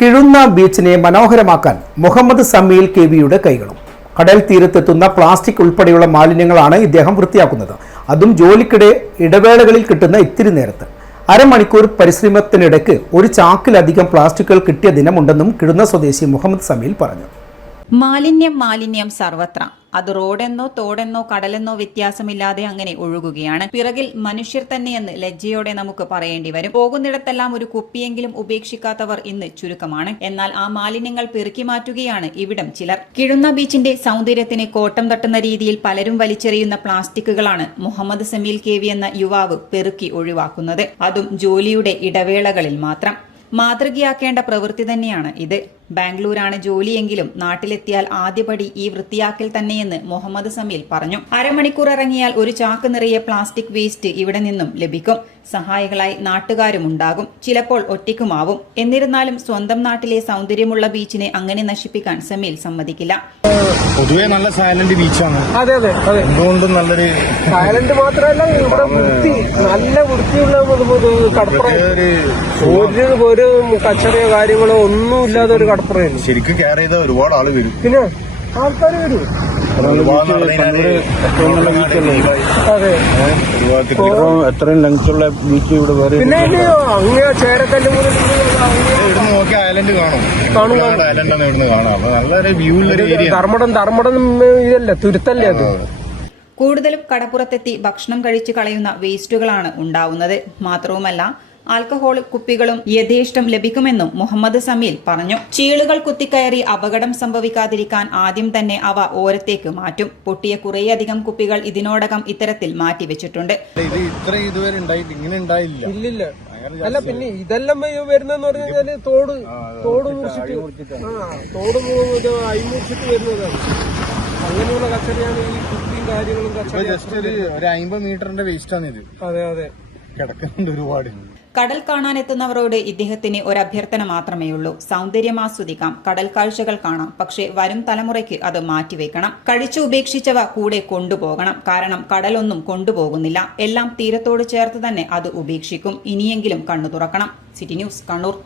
കിഴുന്ന ബീച്ചിനെ മനോഹരമാക്കാൻ മുഹമ്മദ് സമീൽ കെവിയുടെ കൈകളും. കടൽ തീരത്തെത്തുന്ന പ്ലാസ്റ്റിക് ഉൾപ്പെടെയുള്ള മാലിന്യങ്ങളാണ് ഇദ്ദേഹം വൃത്തിയാക്കുന്നത്. അതും ജോലിക്കിടെ ഇടവേളകളിൽ കിട്ടുന്ന ഇത്തിരി നേരത്ത്. അരമണിക്കൂർ പരിശ്രമത്തിനിടയ്ക്ക് ഒരു ചാക്കിലധികം പ്ലാസ്റ്റിക്കുകൾ കിട്ടിയ ദിനമുണ്ടെന്നും കിഴുന്ന സ്വദേശി മുഹമ്മദ് സമീൽ പറഞ്ഞു. മാലിന്യം സർവത്ര. അത് റോഡെന്നോ തോടെന്നോ കടലെന്നോ വ്യത്യാസമില്ലാതെ അങ്ങനെ ഒഴുകുകയാണ്. പിറകിൽ മനുഷ്യർ തന്നെയെന്ന് ലജ്ജയോടെ നമുക്ക് പറയേണ്ടി വരും. പോകുന്നിടത്തെല്ലാം ഒരു കുപ്പിയെങ്കിലും ഉപേക്ഷിക്കാത്തവർ ഇന്ന് ചുരുക്കമാണ്. എന്നാൽ ആ മാലിന്യങ്ങൾ പെറുക്കി മാറ്റുകയാണ് ഇവിടം ചിലർ. കിഴുന്ന ബീച്ചിന്റെ സൗന്ദര്യത്തിന് കോട്ടം തട്ടുന്ന രീതിയിൽ പലരും വലിച്ചെറിയുന്ന പ്ലാസ്റ്റിക്കുകളാണ് മുഹമ്മദ് സമീൽ കെവി എന്ന യുവാവ് പെറുക്കി ഒഴിവാക്കുന്നത്. അതും ജോലിയുടെ ഇടവേളകളിൽ മാത്രം. മാതൃകയാക്കേണ്ട പ്രവൃത്തി തന്നെയാണ് ഇത്. ബാംഗ്ലൂരാണ് ജോലിയെങ്കിലും നാട്ടിലെത്തിയാൽ ആദ്യപടി ഈ വൃത്തിയാക്കൽ തന്നെയെന്ന് മുഹമ്മദ് സമീൽ പറഞ്ഞു. അരമണിക്കൂർ ഇറങ്ങിയാൽ ഒരു ചാക്ക് നിറയെ പ്ലാസ്റ്റിക് വേസ്റ്റ് ഇവിടെ നിന്നും ലഭിക്കും. സഹായികളായി നാട്ടുകാരും ഉണ്ടാകും, ചിലപ്പോൾ ഒറ്റയ്ക്കുമാവും. എന്നിരുന്നാലും സ്വന്തം നാട്ടിലെ സൗന്ദര്യമുള്ള ബീച്ചിനെ അങ്ങനെ നശിപ്പിക്കാൻ സമീൽ സമ്മതിക്കില്ല. പൊതുവെ നല്ല സൈലന്റ് ബീച്ചാണ്. അതെ അതെ അതെ, എന്തുകൊണ്ടും നല്ലൊരു സൈലന്റ് മാത്രമല്ല, ഇവിടെ വൃത്തി, നല്ല വൃത്തിയുള്ള കടപ്പുറം, ഒരു കച്ചറയോ കാര്യങ്ങളോ ഒന്നും ഇല്ലാതെ ഒരു കടപ്പുറം. ശരിക്കും കെയർ ചെയ്ത ഒരുപാട് ആള് വരും. പിന്നെ ആൾക്കാർ വരും. അതെ, എത്രയും ലെങ്ത്തുള്ള ബീച്ച് ഇവിടെ വേറെ. പിന്നെ അങ്ങ് ചേരക്കല്ല് മുതൽ ഇവിടുന്ന് നോക്കി ഐലൻഡ് കാണും. ഐലൻഡാണ് ഇവിടുന്ന് കാണാം. അപ്പൊ നല്ലൊരു വ്യൂ ഉള്ളൊരു ഏരിയ. ധർമ്മടം ഇതല്ലേ, തുരുത്തല്ലേ അത്. കൂടുതലും കടപ്പുറത്തെത്തി ഭക്ഷണം കഴിച്ചു കളയുന്ന വേസ്റ്റുകളാണ് ഉണ്ടാവുന്നത്. മാത്രവുമല്ല, ആൽക്കഹോൾ കുപ്പികളും യഥേഷ്ടം ലഭിക്കുമെന്നും മുഹമ്മദ് സമീൽ പറഞ്ഞു. ചീളുകൾ കുത്തിക്കയറി അപകടം സംഭവിക്കാതിരിക്കാൻ ആദ്യം തന്നെ അവ ഓരത്തേക്ക് മാറ്റും. പൊട്ടിയ കുറേയധികം കുപ്പികൾ ഇതിനോടകം ഇത്തരത്തിൽ മാറ്റിവെച്ചിട്ടുണ്ട്. ഇതുവരെ ഇങ്ങനെ ഉണ്ടായില്ല. ഇല്ലില്ല. അല്ല, പിന്നെ ഇതെല്ലാം വരുന്നതെന്ന് പറഞ്ഞു കഴിഞ്ഞാല് തോട് മുറിച്ചിട്ട് അയിമുറിച്ചിട്ട് വരുന്നതാണ്. അങ്ങനെയുള്ള കച്ചറയാണ് ഈ കുപ്പിയും കാര്യങ്ങളും. ജസ്റ്റ് ഒരു 50 മീറ്ററിന്റെ വേസ്റ്റാണ് ഇത്. അതെ അതെ, കിടക്കുന്നുണ്ട് ഒരുപാട്. കടൽ കാണാനെത്തുന്നവരോട് ഇദ്ദേഹത്തിന് ഒരഭ്യർത്ഥന മാത്രമേയുള്ളൂ. സൗന്ദര്യം ആസ്വദിക്കാം, കടൽ കാഴ്ചകൾ കാണാം, പക്ഷേ വരും തലമുറയ്ക്ക് അത് മാറ്റിവെക്കണം. കഴിച്ചു ഉപേക്ഷിച്ചവ കൂടെ കൊണ്ടുപോകണം. കാരണം കടലൊന്നും കൊണ്ടുപോകുന്നില്ല, എല്ലാം തീരത്തോട് ചേർത്ത് തന്നെ അത് ഉപേക്ഷിക്കും. ഇനിയെങ്കിലും കണ്ണു തുറക്കണം. City news, Kannur.